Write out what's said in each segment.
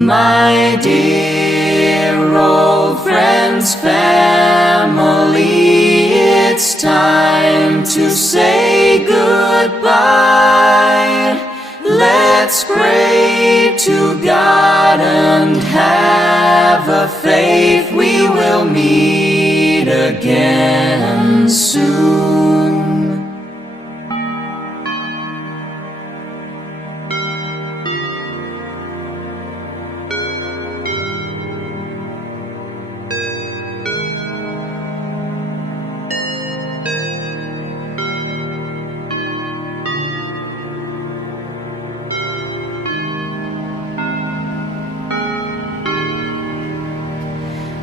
My dear old friends, family, it's time to say goodbye. Let's pray to God and have a faith we will meet again soon.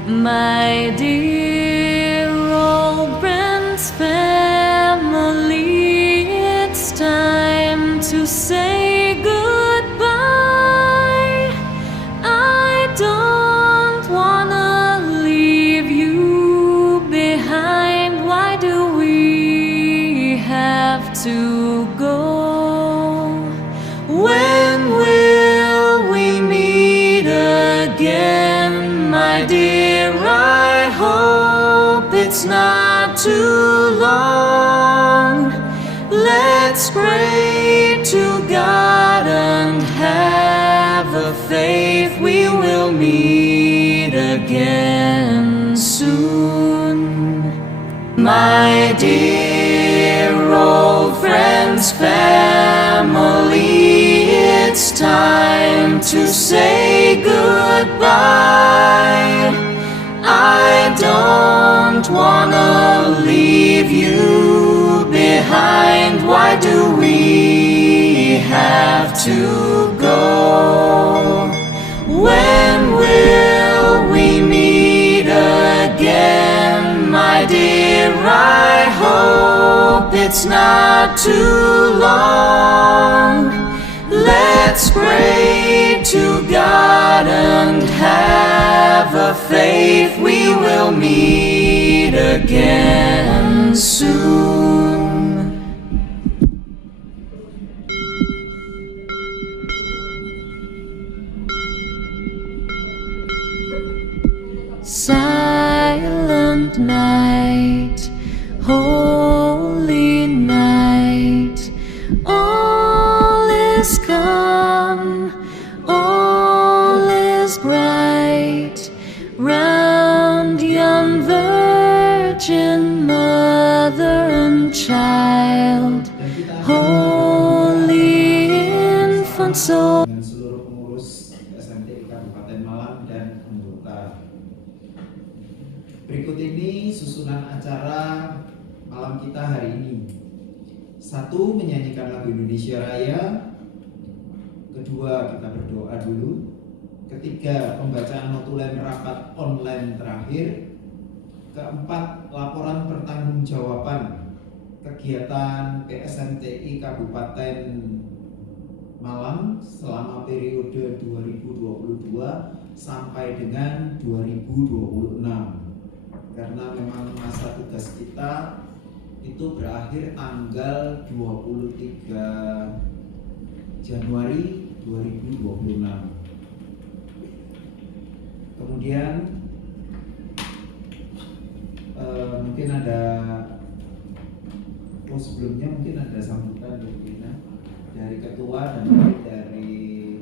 My dear old friends, family, it's time to say goodbye. I don't wanna leave you behind. Why do we have to go? When will we meet again, my dear? I hope it's not too long. Let's pray to God and have a faith we will meet again soon. My dear old friends, family, it's time to say goodbye. I don't wanna leave you behind. Why do we have to go? When will we meet again, my dear? I hope it's not too long. Let's pray to God and have a faith we will meet again soon. Silent night, holy night, all is calm, all is bright round yon Virgin Mother and Child, Holy Infant Soul. Dengan seluruh pengurus SMTI Kabupaten Malang dan anggota. Berikut ini susunan acara malam kita hari ini. 1. Menyanyikan lagu Indonesia Raya. 2. Kita berdoa dulu. 3. Pembacaan notulen rapat online terakhir. 4. Laporan pertanggungjawaban kegiatan PSMTI Kabupaten Malang selama periode 2022 sampai dengan 2026. Karena memang masa tugas kita itu berakhir tanggal 23 Januari 2026. Kemudian mungkin ada sebelumnya mungkin ada sambutan dari ketua dan dari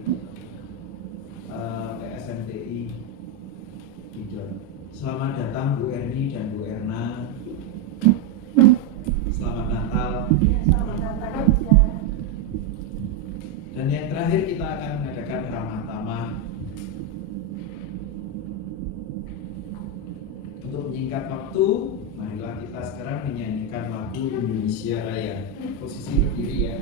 PSMTI Bidon. Selamat datang Bu Erni dan Bu Erna. Selamat Natal. Selamat Natal juga. Dan yang terakhir kita akan mengadakan ramah tamah. Untuk menyingkat waktu, marilah kita sekarang menyanyikan lagu Indonesia Raya. Posisi berdiri ya.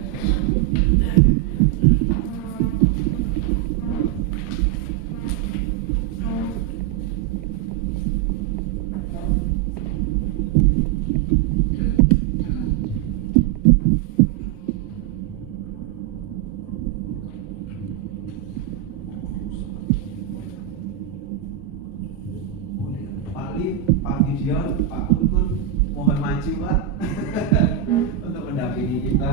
Pak Gideon, Pak Kun, mohon maju Pak untuk mendampingi kita.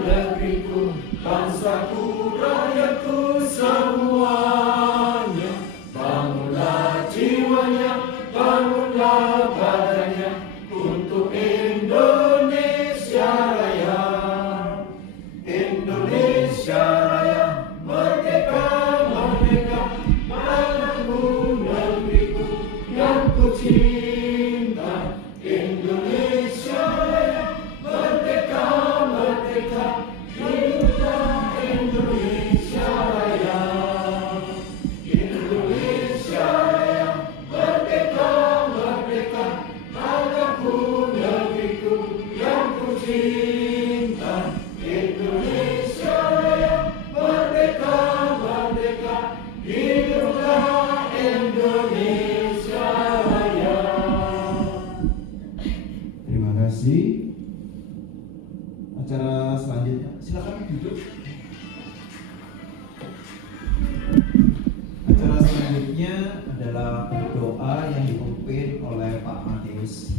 negeriku, bangsaku, rakyatku semuanya. Bangunlah jiwanya, bangunlah badannya untuk Indonesia Raya. Indonesia Raya, merdeka, merdeka, tanahku, negeriku yang ku cinta. Indonesia Raya, merdeka, merdeka, hiduplah Indonesia Raya. Indonesia Raya, merdeka, merdeka, tanahku, negeriku yang ku cinta. Indonesia Raya, merdeka, merdeka, hiduplah Indonesia Raya. Terima kasih. Acara selanjutnya, silakan duduk. Acara selanjutnya adalah berdoa yang dipimpin oleh Pak Matius.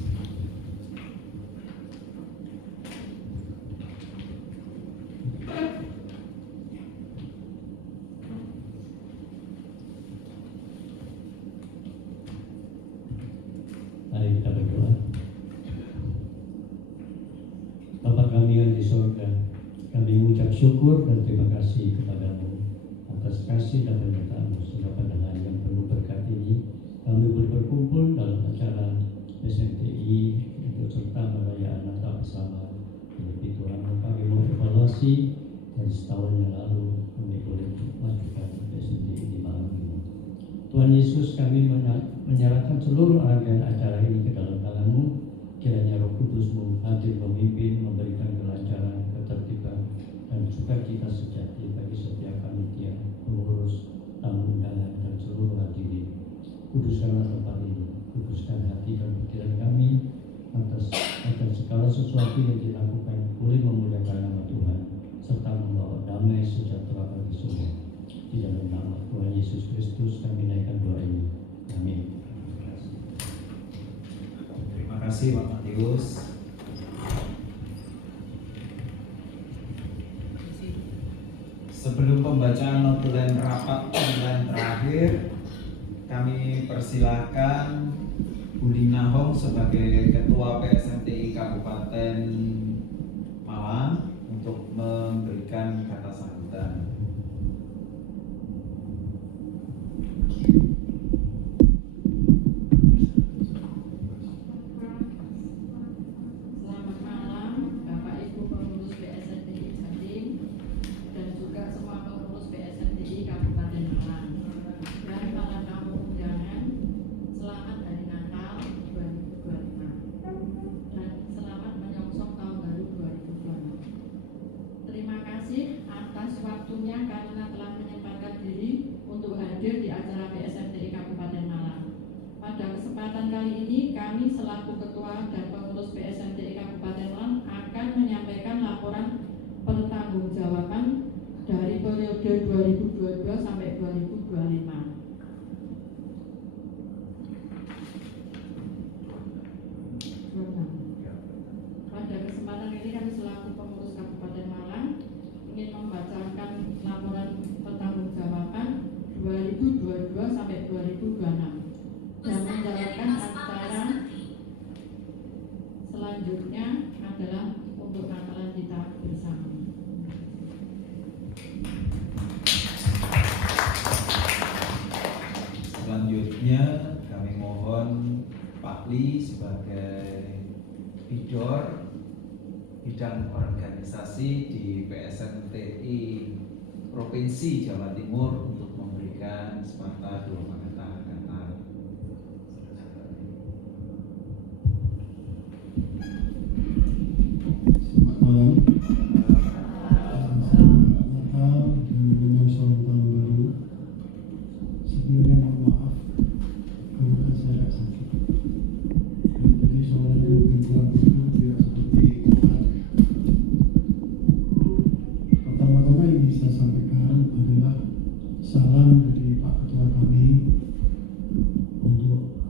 Mari kita berdoa. Bapa kami yang di surga, kami mengucap syukur dan terima kasih kepadamu atas kasih dan penyertaan-Mu sehingga pada hari yang penuh berkat ini kami boleh berkumpul dalam acara SMTI untuk serta perayaan Natal bersama. Jadi Tuhan, kami mau evaluasi dari setahun yang lalu kami boleh majukan SMTI di malam ini. Tuhan Yesus, kami menyerahkan seluruh rangkaian acara ini ke dalam tangan-Mu. Kiranya Roh Kudus-Mu hadir memimpin, memberikan kelancaran, ketertiban, dan sukacita sejati bagi setiap panitia, pengurus, tamu undangan, dan seluruh hadirin. Kuduskanlah tempat ini, kuduskan hati dan pikiran kami atas segala sesuatu yang dilakukan boleh memuliakan nama Tuhan serta membawa damai sejahtera bagi semua. Di dalam nama Tuhan Yesus Kristus kami naikkan doa ini. Amin. Terima kasih Pak Matius. Sebelum pembacaan notulen rapat online terakhir, kami persilahkan Bu Lina Hong sebagai Ketua PSMTI Kabupaten Malang untuk memberikan kata sambutan. Selamat malam Bapak Ibu pengurus PSMTI Jatim dan juga semua pengurus PSMTI Kabupaten Malang dan para tamu undangan. Selamat Hari Natal 2025 dan selamat menyongsong tahun baru 2026. Terima kasih atas waktunya karena telah menyempatkan diri untuk hadir di acara PSMTI Kabupaten Malang. Pada kesempatan kali ini, kami selaku Ketua dan pengurus PSMTI Kabupaten Malang akan menyampaikan laporan pertanggungjawaban dari periode 2022 sampai 2025. Pada kesempatan ini kami selaku pengurus Kabupaten Malang ingin membacakan laporan pertanggungjawaban 2022 sampai 2026. Dan menjalankan acara selanjutnya adalah untuk Natalan kita bersama. Selanjutnya kami mohon Pak Li sebagai Bidor bidang organisasi di PSMTI Provinsi Jawa Timur untuk memberikan sepatah dua kata. Selamat malam. Selamat Natal dan menyongsong tahun baru. Sebelumnya mohon maaf karena saya agak sakit. Jadi suaranya mungkin kurang begitu tidak seperti kemarin. Pertama-tama yang bisa saya sampaikan adalah salam dari Pak Ketua kami untuk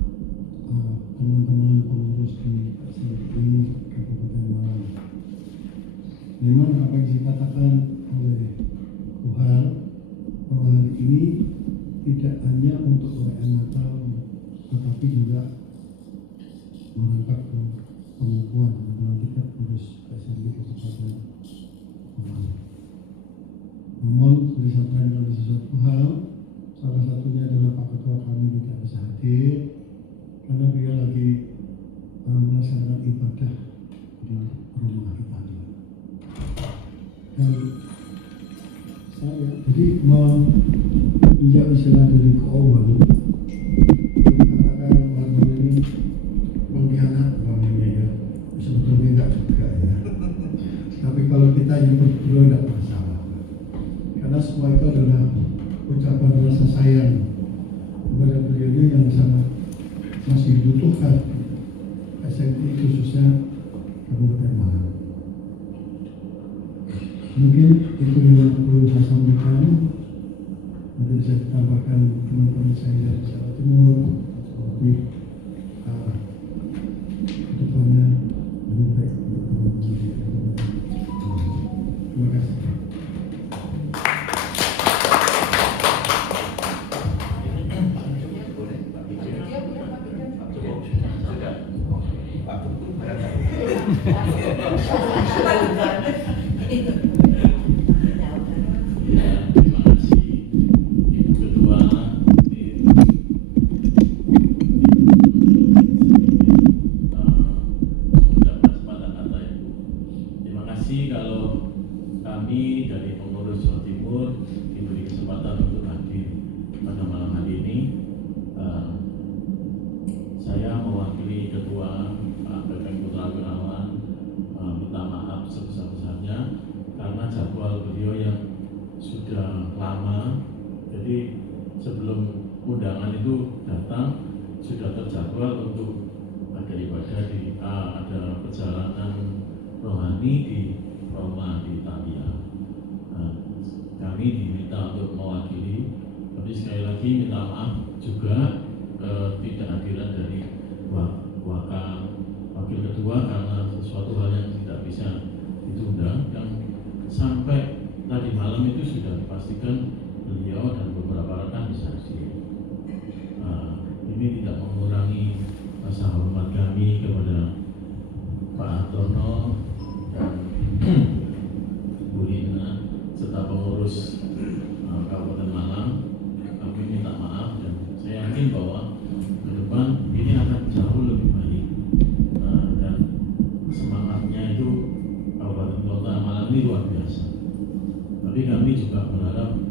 teman-teman pengurus di PSMTI Kabupaten Malang. Memang apa yang dikatakan oleh Tuhan bahwa hari ini tidak hanya untuk perayaan Natal, tetapi juga merangkap ke pengukuhan dalam kita urus PSMB Kabupaten Malang. Namun seperti disampaikan oleh sesuatu hal, salah satunya adalah Pak Ketua kami tidak bisa hadir karena beliau lagi melaksanakan ibadah di rumah Italia. Dan saya jadi menginjak istilah dari keuangan, dikatakan orang ini pengkhianat namanya ya, sebetulnya enggak juga ya. Tapi kalau kita nyebut beliau enggak masalah, karena semua itu adalah ucapan rasa sayang kepada beliau yang sangat masih dibutuhkan SMI khususnya Kabupaten Malang. Mungkin itu yang perlu saya sampaikan. Mungkin saya tambahkan teman-teman saya dari Jawa Timur lebih kedepannya lebih baik untuk teman-teman. Terima kasih. Kalau kami dari pengurus Jawa Timur diberi kesempatan untuk hadir pada malam hari ini, saya mewakili Ketua Pak Bebek Putra Gunawan minta maaf sebesar-besarnya karena jadwal beliau yang sudah lama, jadi sebelum undangan itu datang sudah terjadwal untuk ada ibadah di ada perjalanan rohani di Roma di Italia. Kami diminta untuk mewakili, tapi sekali lagi minta maaf juga ketidakhadiran dari wakil ketua karena sesuatu hal yang tidak bisa ditunda, dan sampai tadi malam itu sudah dipastikan beliau dan beberapa rekan bisa hadir. Ini tidak mengurangi rasa hormat kami kepada Pak Hartono dan Bu Lina serta pengurus Kabupaten Malang. Kami minta maaf dan saya yakin bahwa ke depan ini akan jauh lebih baik, dan semangatnya itu Kabupaten Kota Malang ini luar biasa. Tapi kami juga berharap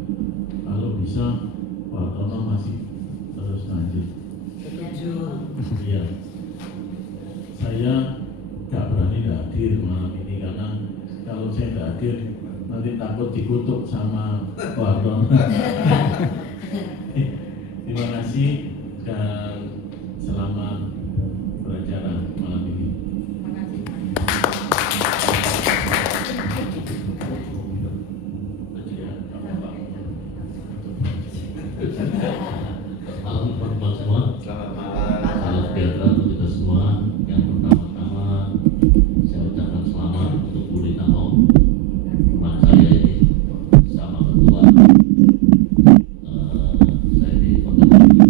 kalau bisa Pak Hartono masih terus lanjut. Iya, saya nggak berani hadir malam ini karena kalau saya nggak hadir nanti takut dikutuk sama Pak Hartono. Terima kasih dan selamat beracara malam ini. Terima kasih. Malam teman-teman semua. Selamat malam. Salam sejahtera untuk kita semua. Yang pertama-tama saya ucapkan selamat untuk Bu Rita Om, teman saya ini sama ketua saya di Kota Malang, di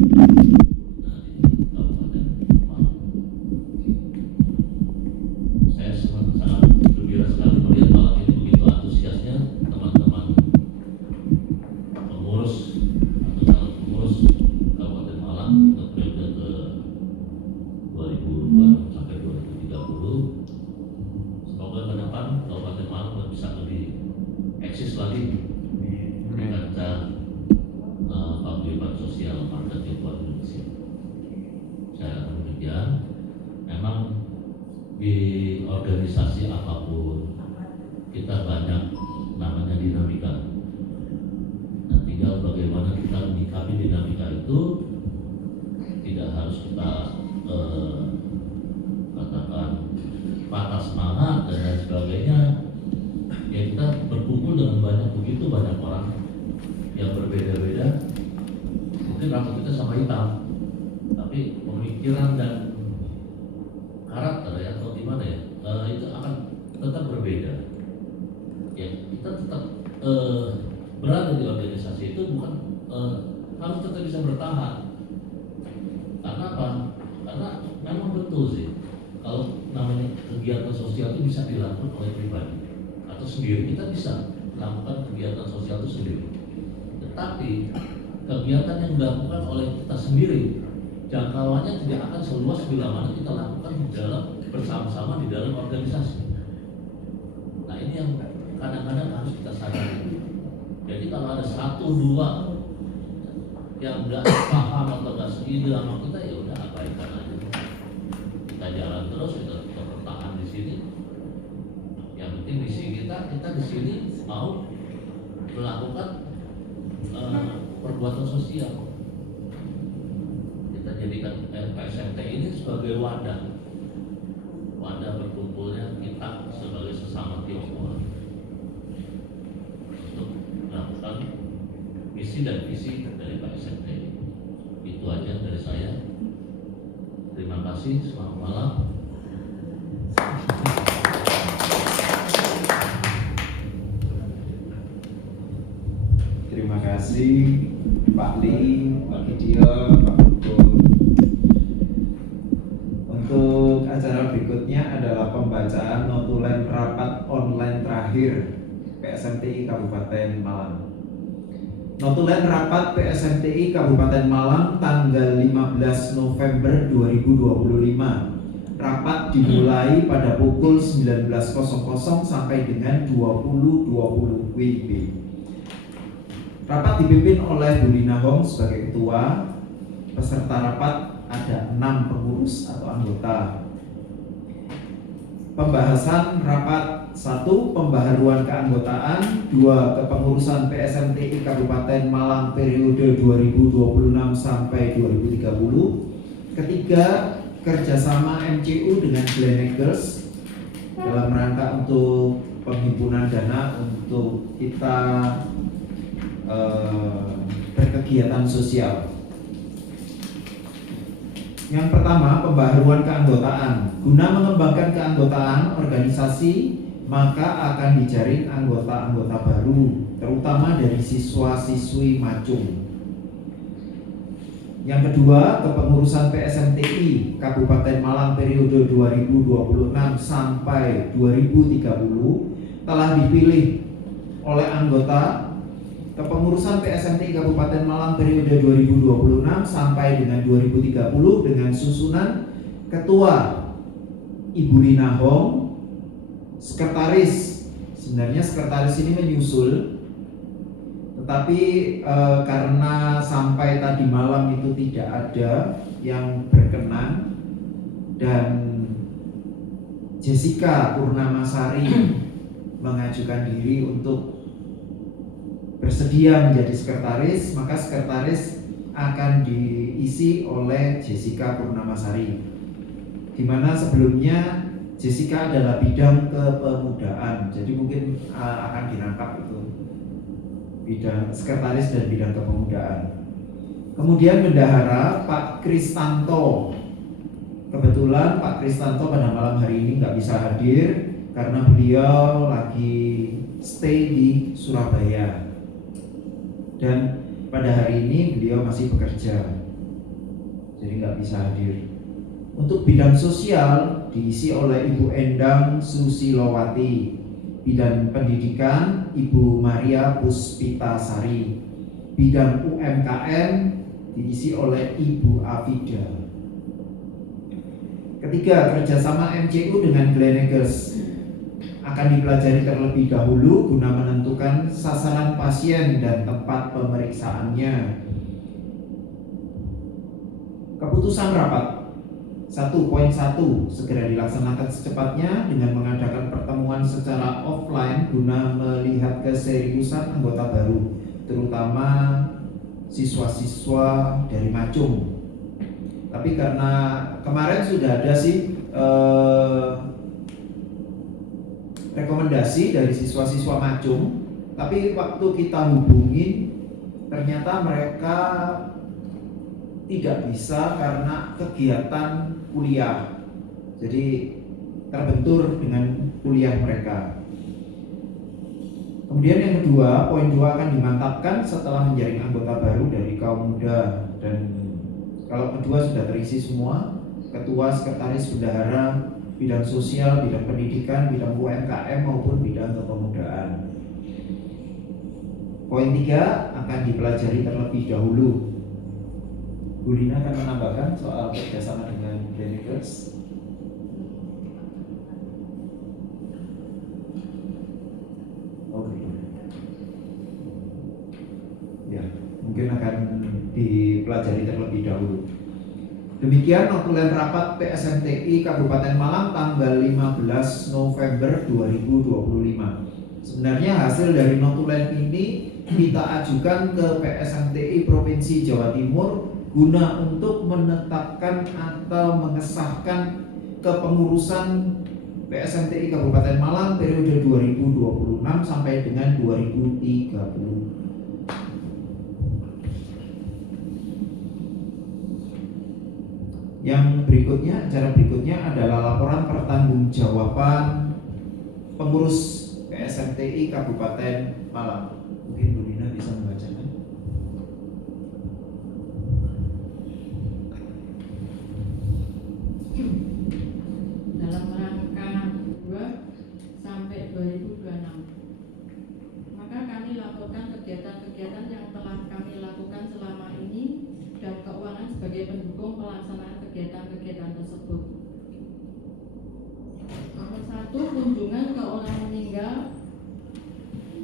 Kabupaten Malang. Saya sangat gembira sekali melihat malam ini begitu antusiasnya teman-teman pengurus atau calon pengurus Kabupaten Malang untuk periode ke 2002 sampai 2030. Semoga ke depan Kabupaten Malang bisa lebih eksis lagi kancah paguyuban sosial Marga Tiongkok Indonesia. Saya demikian, memang di organisasi apapun kita banyak namanya dinamika. Nah, tinggal bagaimana kita menyikapi dinamika itu. Tidak harus kita katakan patah semangat dan lain sebagainya. Ya, kita berkumpul dengan begitu banyak orang yang berbeda-beda. Mungkin rambut kita sama hitam, tapi pemikiran dan karakter ya atau gimana ya itu akan tetap berbeda. kita tetap berada di organisasi itu bukan harus tetap bisa bertahan. Karena apa? Karena memang betul sih kalau namanya kegiatan sosial itu bisa dilakukan oleh pribadi atau sendiri, kita bisa melakukan kegiatan sosial itu sendiri. Tetapi kegiatan yang dilakukan oleh kita sendiri jangkauannya tidak akan seluas bila mana kita lakukan di dalam bersama-sama di dalam organisasi. Nah ini yang kadang-kadang harus kita sadari. Jadi kalau ada 1-2 yang nggak paham atau nggak seide sama kita, ya udah abaikan aja. Kita jalan terus, kita bertahan di sini. Yang penting misi kita di sini mau melakukan perbuatan sosial. Kita jadikan PSMT ini sebagai wadah berkumpulnya kita sebagai sesama Tionghoa untuk melakukan misi dan visi dari PSMT. Itu aja dari saya. Terima kasih. Selamat malam. Terima kasih Pak Li, Pak Gideon, Pak Bukul. Untuk acara berikutnya adalah pembacaan notulen rapat online terakhir PSMTI Kabupaten Malang. Notulen rapat PSMTI Kabupaten Malang tanggal 15 November 2025. Rapat dimulai pada pukul 19.00 sampai dengan 20.20 WIB. Rapat dipimpin oleh Bu Lina Hong sebagai ketua. Peserta rapat ada 6 pengurus atau anggota. Pembahasan rapat: 1. Pembaharuan keanggotaan. 2. Kepengurusan PSMTI Kabupaten Malang periode 2026 sampai 2030. Ketiga, kerjasama MCU dengan Glen Eagles dalam rangka untuk penghimpunan dana untuk kita berkegiatan sosial. Yang pertama, pembaharuan keanggotaan. Guna mengembangkan keanggotaan organisasi, maka akan dijaring anggota-anggota baru, terutama dari siswa-siswi Macung. Yang kedua, kepengurusan PSMTI Kabupaten Malang periode 2026 sampai 2030 telah dipilih oleh anggota kepengurusan PSMTI Kabupaten Malang periode 2026 sampai dengan 2030 dengan susunan ketua Ibu Lina Hong, sekretaris. Sebenarnya sekretaris ini menyusul, tetapi karena sampai tadi malam itu tidak ada yang berkenan dan Jessica Purnamasari mengajukan diri untuk bersedia menjadi sekretaris, maka sekretaris akan diisi oleh Jessica Purnamasari, di mana sebelumnya Jessica adalah bidang kepemudaan, jadi mungkin akan dirangkap itu bidang sekretaris dan bidang kepemudaan. Kemudian bendahara Pak Kristanto. Kebetulan Pak Kristanto pada malam hari ini nggak bisa hadir karena beliau lagi stay di Surabaya. Dan pada hari ini beliau masih bekerja, jadi nggak bisa hadir. Untuk bidang sosial diisi oleh Ibu Endang Susilowati, bidang pendidikan Ibu Maria Puspitasari, bidang UMKM diisi oleh Ibu Afida. Ketiga, kerjasama MCU dengan Glen Eagles akan dipelajari terlebih dahulu guna menentukan sasaran pasien dan tempat pemeriksaannya. Keputusan rapat: 1.1 segera dilaksanakan secepatnya dengan mengadakan pertemuan secara offline guna melihat keseriusan anggota baru, terutama siswa-siswa dari Macung. Tapi karena kemarin sudah ada sih rekomendasi dari siswa-siswa Macung, tapi waktu kita hubungin ternyata mereka tidak bisa karena kegiatan kuliah, jadi terbentur dengan kuliah mereka. Kemudian yang kedua, poin 2 akan dimantapkan setelah menjaring anggota baru dari kaum muda. Dan kalau kedua sudah terisi semua, ketua, sekretaris, bendahara, bidang sosial, bidang pendidikan, bidang UMKM maupun bidang kepemudaan. Poin 3 akan dipelajari terlebih dahulu. Bu Lina akan menambahkan soal kerjasama dengan Gleneagles. Ya, mungkin akan dipelajari terlebih dahulu. Demikian notulen rapat PSMTI Kabupaten Malang tanggal 15 November 2025. Sebenarnya hasil dari notulen ini kita ajukan ke PSMTI Provinsi Jawa Timur guna untuk menetapkan atau mengesahkan kepengurusan PSMTI Kabupaten Malang periode 2026 sampai dengan 2030. Yang berikutnya, acara berikutnya adalah laporan pertanggungjawaban pengurus PSMTI Kabupaten Malang. Mungkin Bu Lina bisa membacakan. Dalam rangka 2 sampai 2026, maka kami laporkan kegiatan-kegiatan yang telah kami lakukan selama ini dan keuangan sebagai pendukung pelaksanaan kegiatan-kegiatan tersebut. Nomor 1, kunjungan ke orang meninggal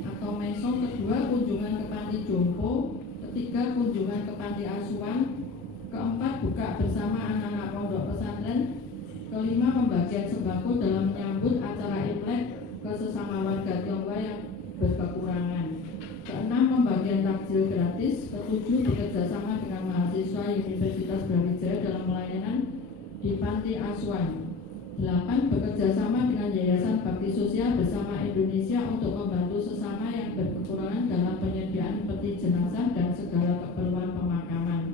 atau meso. Kedua, kunjungan ke panti jompo. Ketiga, kunjungan ke panti asuhan. Keempat, buka bersama anak-anak pondok pesantren. Kelima, pembagian sembako dalam menyambut acara Imlek ke sesama warga Tionghoa yang berkekurangan. Keenam, pembagian takjil gratis. Ketujuh, bekerjasama dengan mahasiswa Universitas Brawijaya dalam pelayanan di panti asuhan. 8, bekerjasama dengan Yayasan Bakti Sosial bersama Indonesia untuk membantu sesama yang berkekurangan dalam penyediaan peti jenazah dan segala keperluan pemakaman.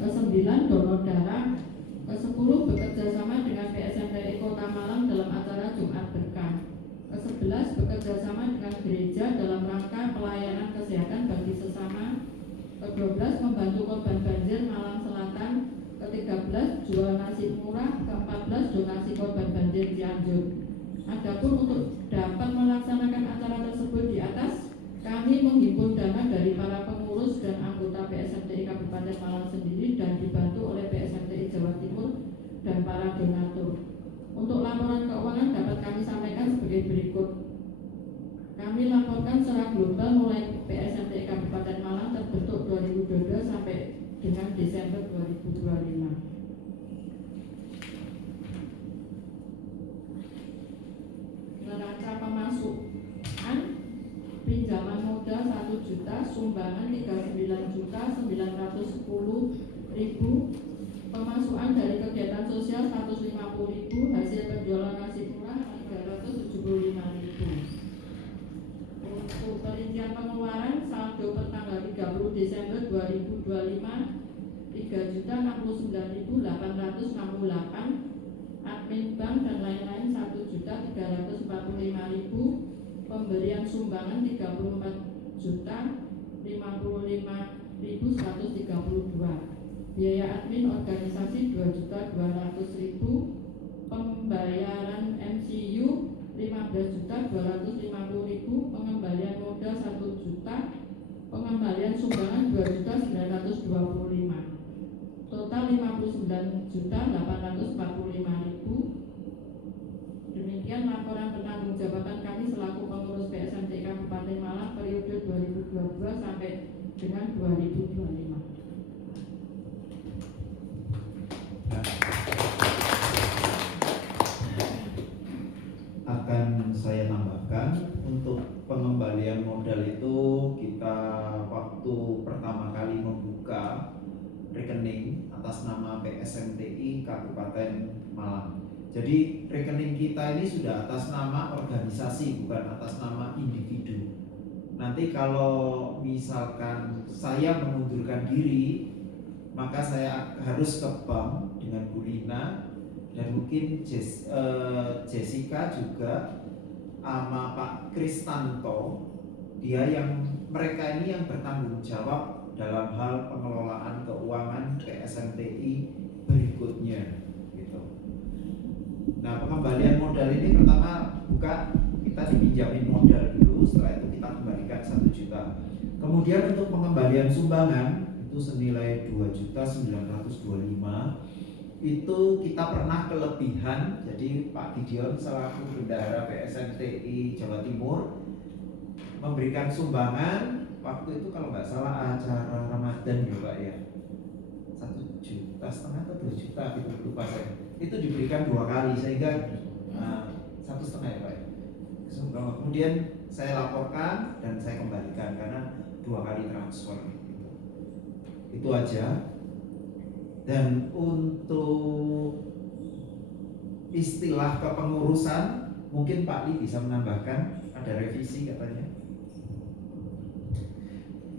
Ke-9, donor darah. Ke-10, bekerjasama dengan PSMTI Kota Malang dalam acara Jumat Berkah. Ke-11, bekerjasama dengan gereja dalam rangka pelayanan kesehatan bagi sesama. Ke-12, membantu korban banjir Malang Selatan. Ke-13, jual nasi murah. Ke-14, donasi korban banjir Cianjur. Adapun untuk dapat melaksanakan acara tersebut di atas, kami menghimpun dana dari para pengurus dan anggota PSMTI Kabupaten Malang sendiri dan dibantu oleh PSMTI Jawa Timur dan para donatur. Untuk laporan keuangan dapat kami sampaikan sebagai berikut. Kami laporkan secara global mulai PSMTI Kabupaten Malang terbentuk 2022 sampai dengan Desember 2025. Neraca pemasukan pinjaman modal 1 juta, sumbangan 39.910.000, pemasukan dari kegiatan sosial 150.000, hasil penjualan nasi murah 375.000. Untuk perincian pengeluaran saldo per tanggal 30 Desember 2025 3.069.868, admin bank dan lain-lain 1.345.000, pemberian sumbangan 34.055.132, biaya admin organisasi 2.200.000, pembayaran MCU 15.250.000, pengembalian modal 1 juta, pengembalian sumbangan 2.925.000, total 59.845.000. Demikian laporan pertanggungjawaban kami selaku pengurus PSMTI Kabupaten Malang periode 2022 sampai dengan 2025. Akan saya tambahkan, untuk pengembalian modal itu kita waktu pertama kali membuka rekening atas nama PSMTI Kabupaten Malang. Jadi rekening kita ini sudah atas nama organisasi, bukan atas nama individu. Nanti kalau misalkan saya mengundurkan diri, maka saya harus ke bank dengan Bu Lina dan mungkin Jessica juga sama Pak Kristanto Mereka ini yang bertanggung jawab dalam hal pengelolaan keuangan PSMTI berikutnya gitu. Nah, pengembalian modal ini pertama kita dipinjamin modal dulu, setelah itu kita kembalikan 1 juta. Kemudian untuk pengembalian sumbangan itu senilai 2.925.000 itu kita pernah kelebihan. Jadi Pak Gideon selaku bendahara PSMTI Jawa Timur memberikan sumbangan waktu itu kalau nggak salah acara Ramadan ya Pak ya, 1,5 juta atau 2 juta gitu, lupa saya. Itu diberikan 2 kali sehingga 1,5 ya Pak ya. Kemudian saya laporkan dan saya kembalikan karena 2 kali transfer gitu. Itu aja. Dan untuk istilah kepengurusan mungkin Pak Li bisa menambahkan, ada revisi katanya.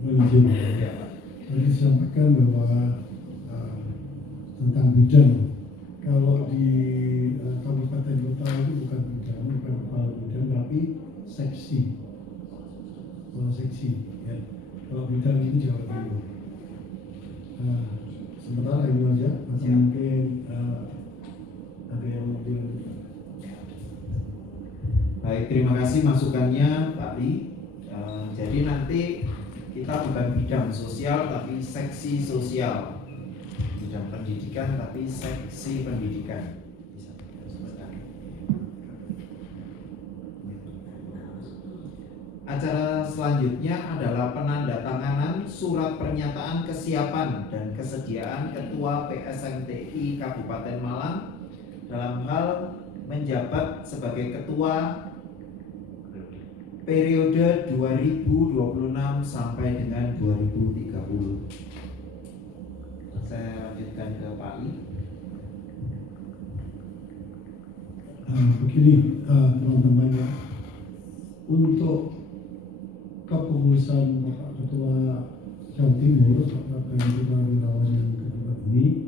Izin. Ya, Pak. Tadi disampaikan bahwa tentang bidang, kalau di kabupaten kota itu bukan bidang, bukan kepala bidang, tapi seksi, kepala seksi. Ya. Kalau bidang itu Jawa Timur. Sementara itu aja, atau mungkin ada yang mau dilanjutkan. Baik, terima kasih masukannya Pak Li. Jadi nanti kita bukan bidang sosial tapi seksi sosial, bidang pendidikan tapi seksi pendidikan. Acara selanjutnya adalah penandatanganan surat pernyataan kesiapan dan kesediaan Ketua PSMTI Kabupaten Malang dalam hal menjabat sebagai Ketua periode 2026 sampai dengan 2030. Saya lanjutkan ke Pak I. Begini teman-teman ya, untuk kepengurusan Bapak Ketua Jawa Timur, Bapak Wirawan yang kedua ini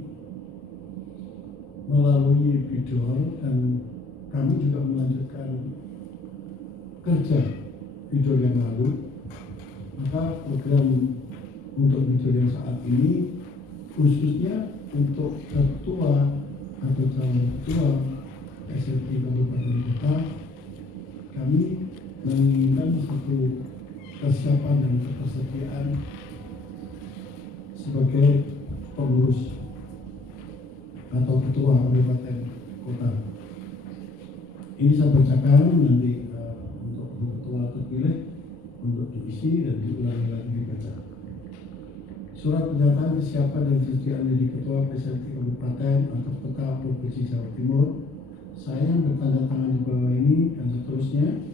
melalui bidor, dan kami juga melanjutkan kerja bidor yang lalu, maka program untuk bidor yang saat ini khususnya untuk ketua atau calon ketua SLT Kabupaten Kota, kami menginginkan satu kesiapan dan ketersediaan sebagai pengurus atau ketua kabupaten kota. Ini saya bacakan nanti untuk ketua terpilih untuk diisi dan diulangi lagi dibaca. Surat pernyataan kesiapan dan kesediaan dari ketua PSMT Kabupaten atau Kota Provinsi Jawa Timur saya yang bertanda tangan di bawah ini dan seterusnya.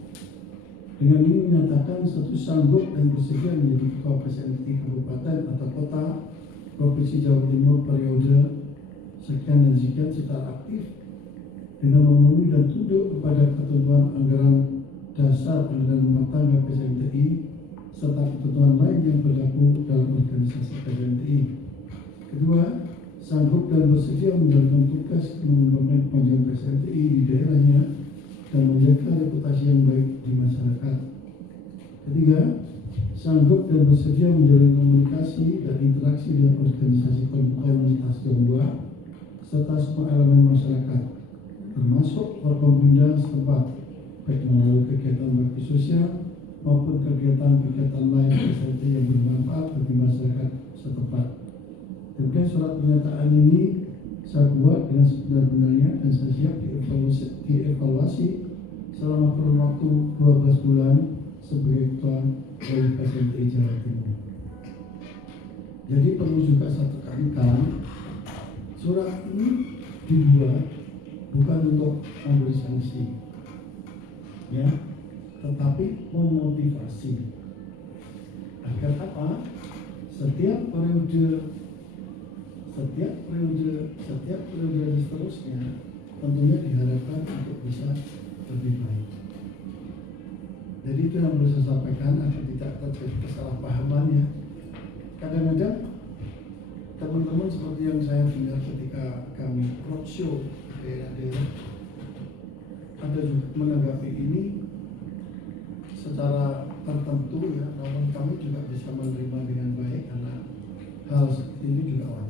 Dengan ini menyatakan satu sanggup dan bersedia menjadi ketua PSMT Kabupaten atau Kota Provinsi Jawa Timur periode sekian dan sekian secara aktif dengan memenuhi dan tunduk kepada ketentuan anggaran dasar anggaran rumah tangga PSMTI serta ketentuan lain yang berlaku dalam organisasi PSMTI. Kedua, sanggup dan bersedia menjalankan tugas mengembangkan kemajuan PSMTI di daerahnya dan menjaga reputasi yang baik di masyarakat. Ketiga, sanggup dan bersedia menjalin komunikasi dan interaksi dengan organisasi komunitas Tionghoa serta semua elemen masyarakat, termasuk Forkompinda setempat, baik melalui kegiatan bakti sosial maupun kegiatan-kegiatan lain PSMT yang bermanfaat bagi masyarakat setempat. Demikian surat pernyataan ini saya buat dengan sebenar-benarnya dan saya siap dievaluasi selama kurun waktu 12 bulan sebagai ketua dari PSMT Jawa Timur. Jadi perlu juga saya tekankan, surat ini dibuat bukan untuk memberi sanksi, ya, tetapi memotivasi agar apa? Setiap periode seterusnya tentunya diharapkan untuk bisa lebih baik. Jadi itu yang perlu saya sampaikan agar tidak terjadi kesalahpahaman ya. Kadang-kadang teman-teman seperti yang saya dengar ketika kami roadshow di daerah-daerah, ada juga menanggapi ini secara tertentu ya,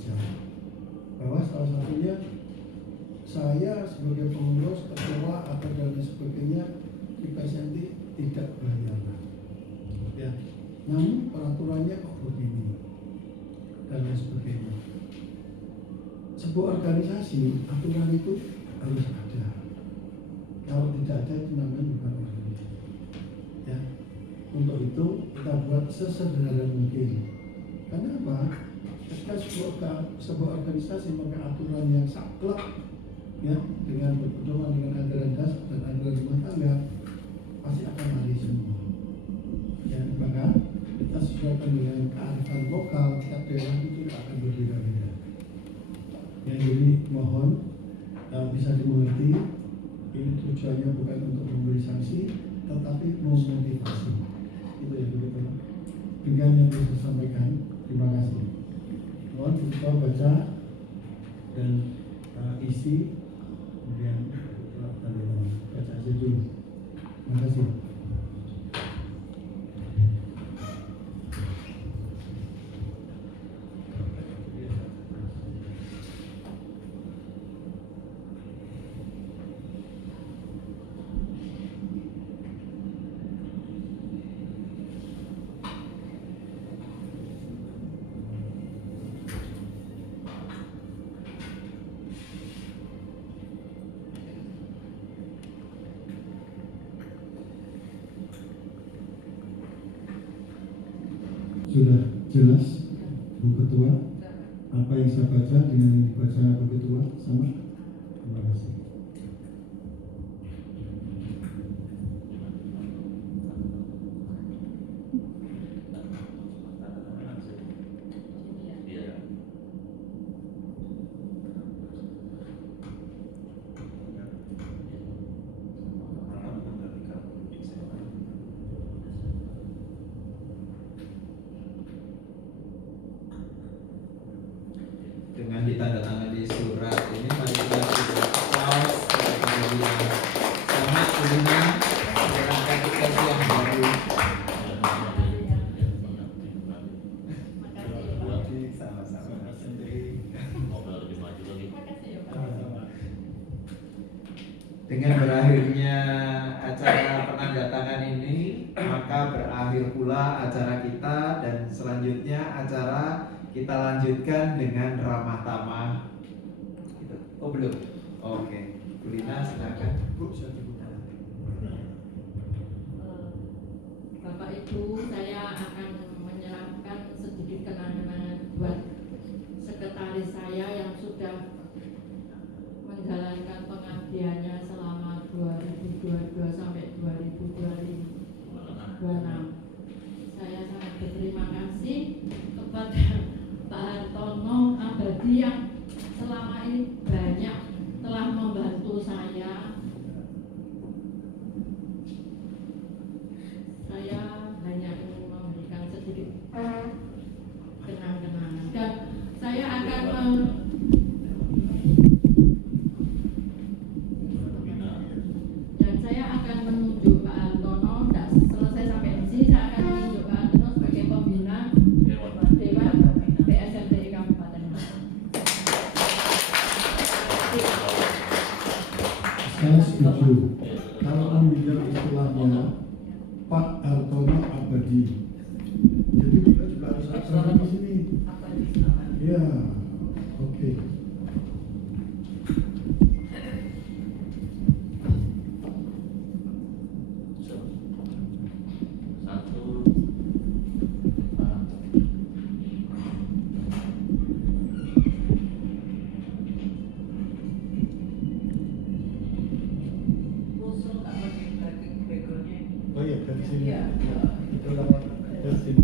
wajar. Bahwa salah satunya saya sebagai pengurus, ketua atau dan lain sebagainya di PSMT tidak bayar. Ya, namun peraturannya kok begini dan lain sebagainya. Sebuah organisasi aturan itu harus ada. Kalau tidak ada itu namanya bukan organisasi. Ya, untuk itu kita buat sesederhana mungkin. Karena apa? Ketika sebuah organisasi memakai aturan yang saklek, ya, dengan berpedoman dengan ajaran dasar dan ajaran rumah tangga, pasti akan lari semua. Ya, maka kita sesuaikan dengan kearifan lokal, tiap daerah itu akan berbeda-beda. Ya, jadi mohon bisa dimengerti, ini tujuannya bukan untuk memberi sanksi, tetapi memotivasi. Itu ya begitu. Demikian yang bisa saya sampaikan. Terima kasih. Mohon kita baca dan isi, kemudian baca aja dulu. Terima kasih. Sudah jelas, Bu Ketua, apa yang saya baca dengan yang dibaca Bu Ketua sama? Terima kasih. Dengan ditandatangani surat ini, mari kita beri aplaus kepada yang sangat terima dengan kategori yang baru. Sama-sama Mas Hendri. Dengan berakhirnya acara penandatangan ini, maka berakhir pula acara kita, dan selanjutnya acara kita lanjutkan dengan ramah tamah. Oh belum? Oke. Bu Lina silakan. Bu, saya Bapak Ibu, saya akan menyerahkan sedikit kenang-kenangan buat sekretaris saya yang sudah menjalankan pengabdiannya selama 2022 sampai 2026. Saya sangat berterima kasih kepada Pak Hartono Abadi yang selama ini banyak telah membantu saya. Saya hanya ingin memberikan sedikit kenang-kenangan, dan saya akan menunjuk Pak Hartono. Tidak selesai sampai di sini, saya akan menunjuk Pak Hartono sebagai pembina Dewan PSMTI Kabupaten Malang. Saya setuju. Kalau ambil istilahnya Pak Hartono Abadi, jadi kita juga harus aksara di sini. Ya, oke. Oh iya, dari sini. Itu dari sini.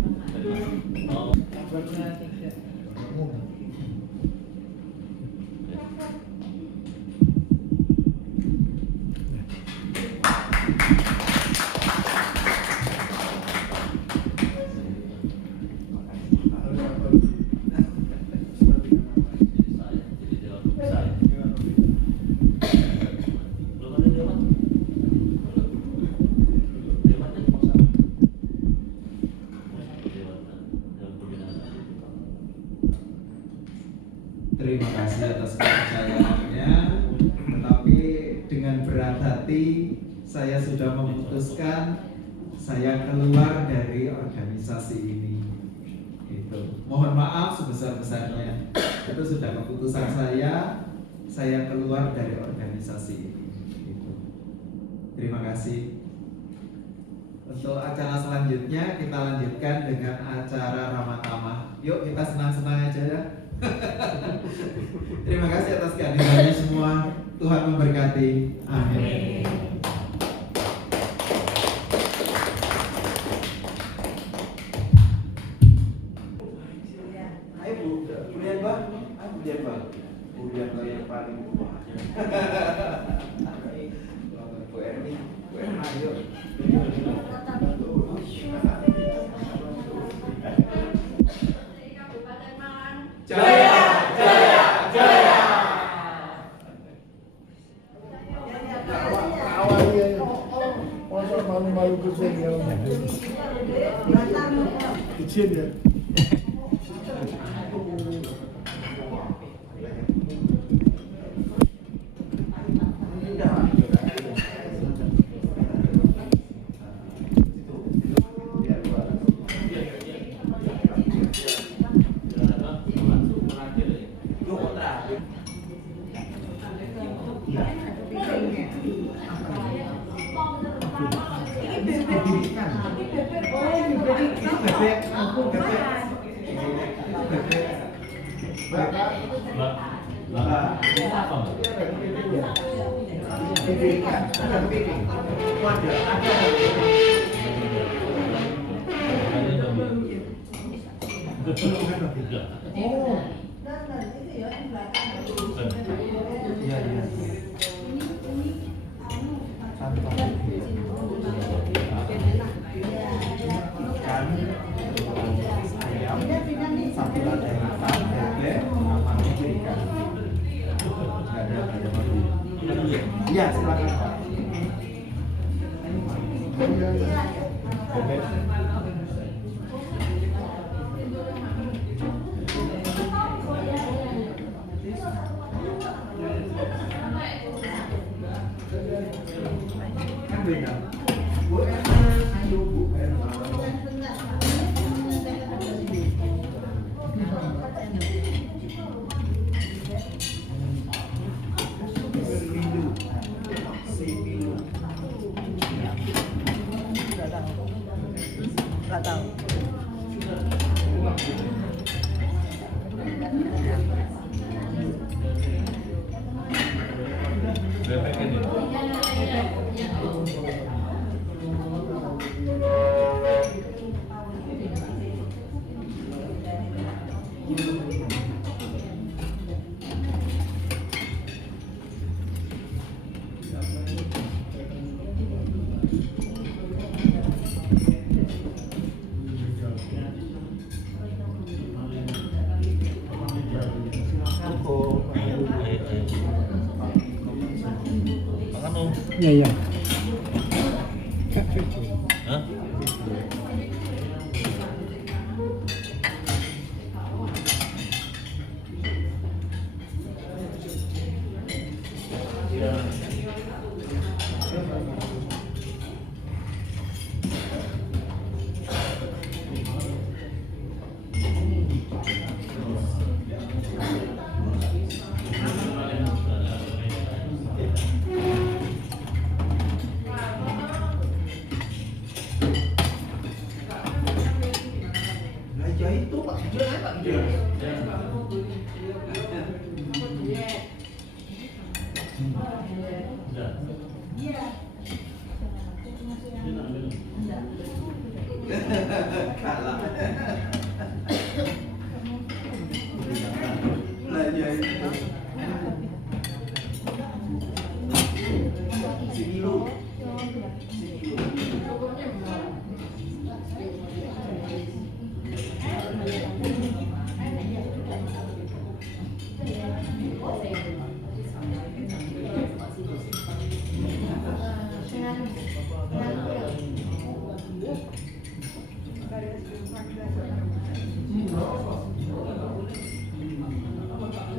Terima kasih atas kepercayaannya. Tetapi dengan berat hati saya sudah memutuskan saya keluar dari organisasi ini. Itu. Mohon maaf sebesar-besarnya. Itu sudah keputusan saya keluar dari organisasi ini. Itu. Terima kasih. Untuk acara selanjutnya kita lanjutkan dengan acara Ramatama. Yuk kita senang-senang aja ya. Terima kasih atas kehadirannya semua. Tuhan memberkati. Amin. Ayo Bu, kemudian Bang, kemudian Bang, kemudian Bang yang paling tua. Bu Erni, Bu Erni, ayo. Kabupaten Malang. Jaya, jaya, jaya. Awalnya masa malu-malu kecil ya. Kecil ya. Ya, silakan Pak. Kan beda. Bu Erna, ayo Bu Erna. Iya, iya. Hah? Ya itu Pak Gideon aja Pak Gideon. Kalah. Lah ya itu. Sinilu.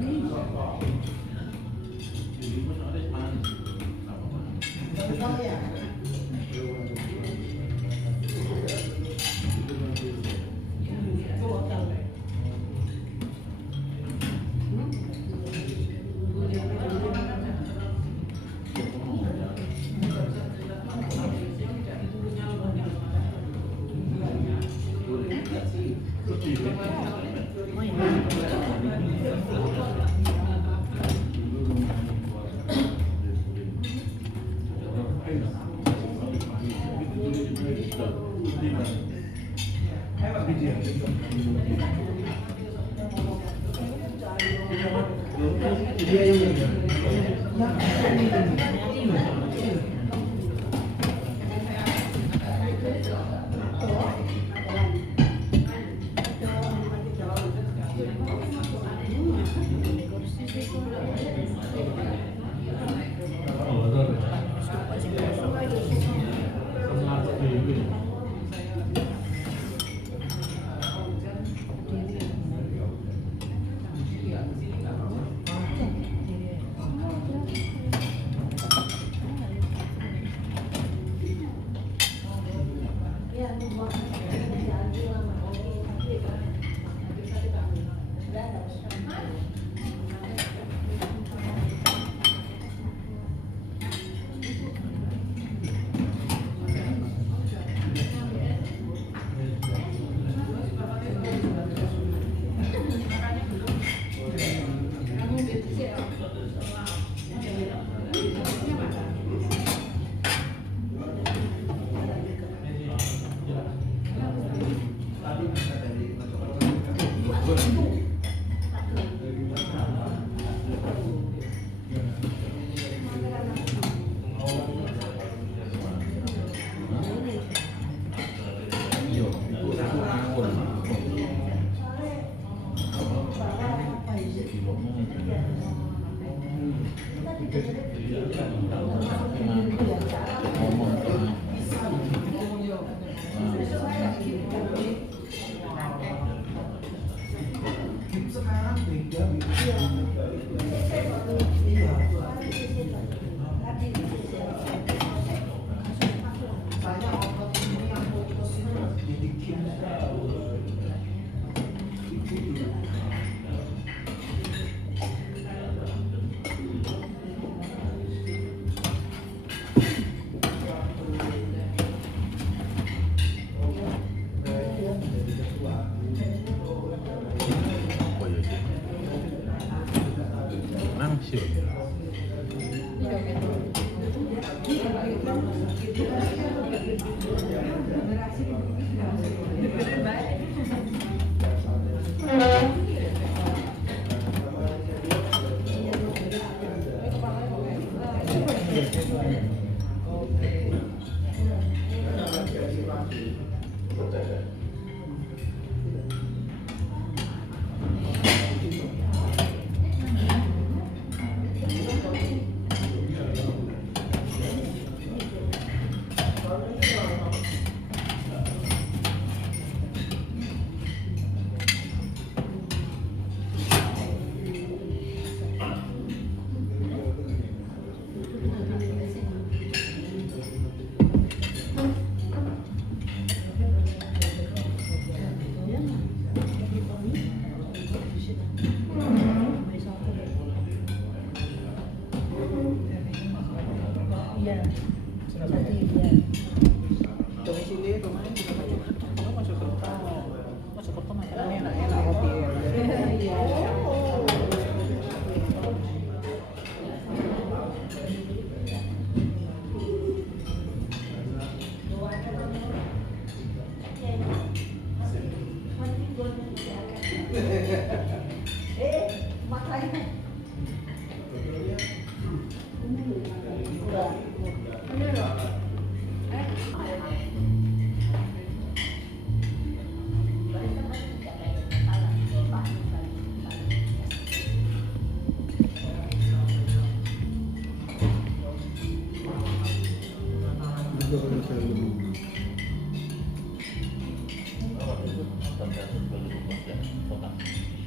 Ini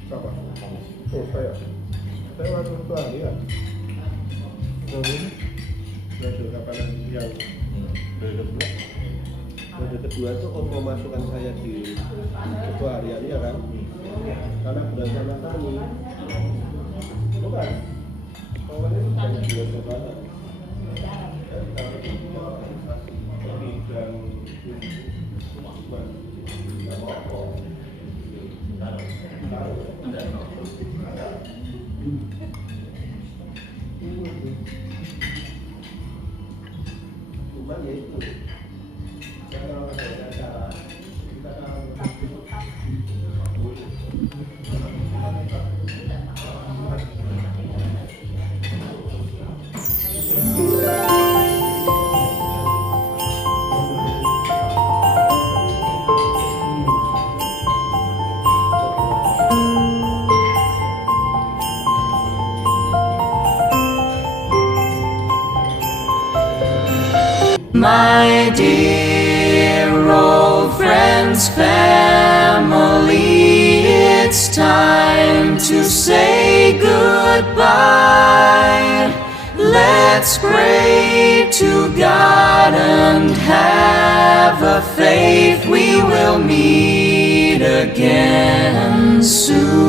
Siapa? Oh saya waktu itu ahli ya. Periode kapan yang periode kedua itu om memasukkan saya di ketua hariannya kan, karena berdasarkan kami bukan awalnya bukan biasa banget dan Cuman ya itu, kalau ada acara kita My dear old friends, family, it's time to say goodbye. Let's pray to God and have a faith we will meet again soon.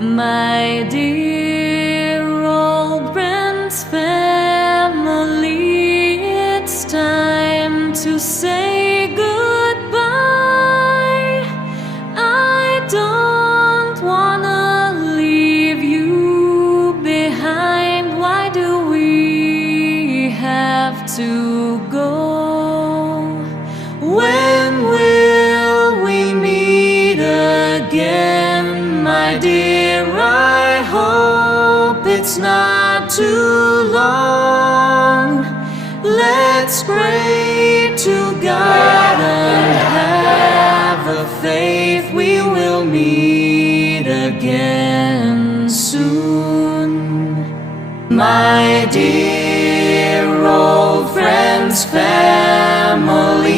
My dear old friends, family, it's time to say goodbye. I don't wanna leave you behind. Why do we have to go? When will we meet again, my dear? I hope it's not too long. Let's pray to God and have a faith we will meet again soon. My dear old friends, family,